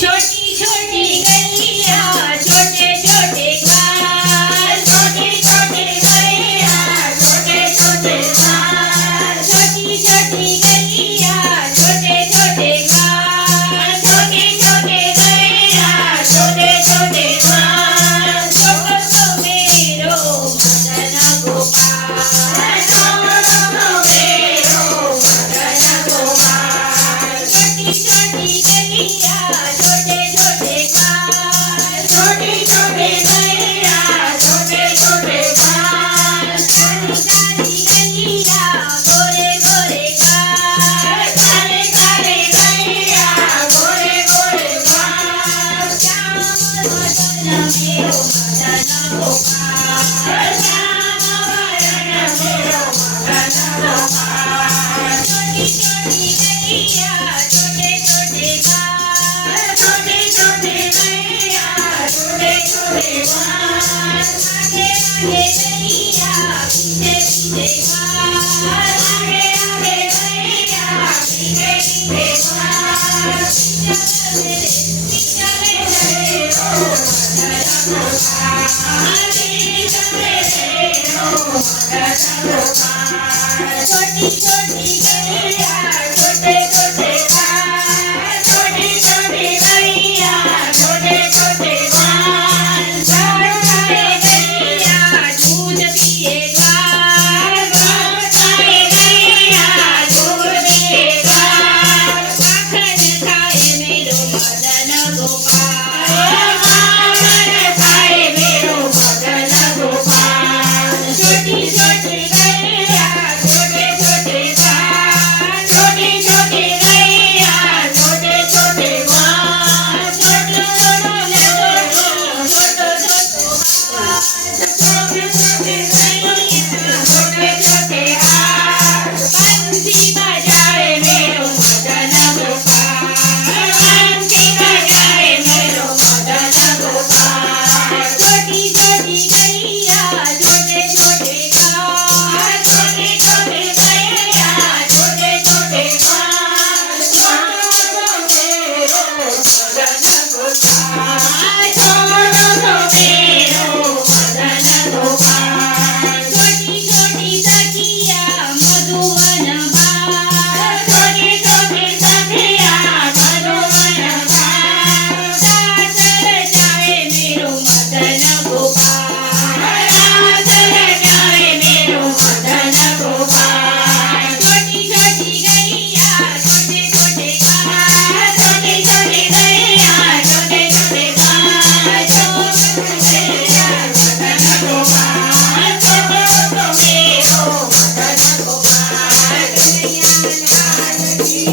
छोटी छोटी गलियां छोटे छोटे घर छोटे छोटे गलियां छोटे छोटे घर छोटी छोटी गलियां छोटे छोटे घर छोटी छोटे गलियां छोटे छोटे घर छोटो सो मेरो मदन गोपाल छोटो सो मेरो मदन गोपाल छोटी छोटी गलियां छोटे छोटे घर छोटे छोटे गलियां छोटे छोटे घर काली काली गलियां गोरे गोरे घर काले काले गलियां गोरे गोरे घर श्याम वदन मेरो मदन गोपाल श्याम वदन मेरो मदन गोपाल छोटी छोटी गलियां छोटे छोटे घर छोटे छोटे गलियां छोटे छोटे घर आगे आगे गलियां पीछे पीछे घर आगे आगे गलियां पीछे पीछे घर चले चले ओ मदन गोपाल चले ओ मदन गोपाल छोटी छोटी गलियां छोटे छोटे घर छोटी छोटी गलियां छोटे छोटे घर चार खाए गलियां दूध पिए घर चार खाए गलियां दूध पिए घर माखन खाए मेरो मदन गोपाल माखन खाए मेरो मदन गोपाल छोटी छोटी गलियां छोटे छोटे घर छोटी छोटी गलियां छोटे छोटे घर छोटो छोटो छोटो छोटे छोटे गलियां छोटे छोटे घर बंसी बजाए मेरो मदन गोपाल बंसी बजाए मेरो मदन गोपाल छोटी छोटी गलियां छोटे छोटे घर छोटे छोटे गलियां छोटे छोटे घर छोटो मेरो मदन गोपाल छोटो मेरो मदन गोपाल छोटी छोटी सखियां मधुवन बार छोटी छोटी सखियां मधुवन बार दासर जाए मेरो मदन गोपाल दासर जाए मेरो मदन गोपाल छोटी छोटी गलियां छोटे छोटे घर छोटी छोटी गलियां छोटे छोटे घर छोटो गलियां मदन गोपाल छोटो मेरो मदन गोपाल गलियां लाल की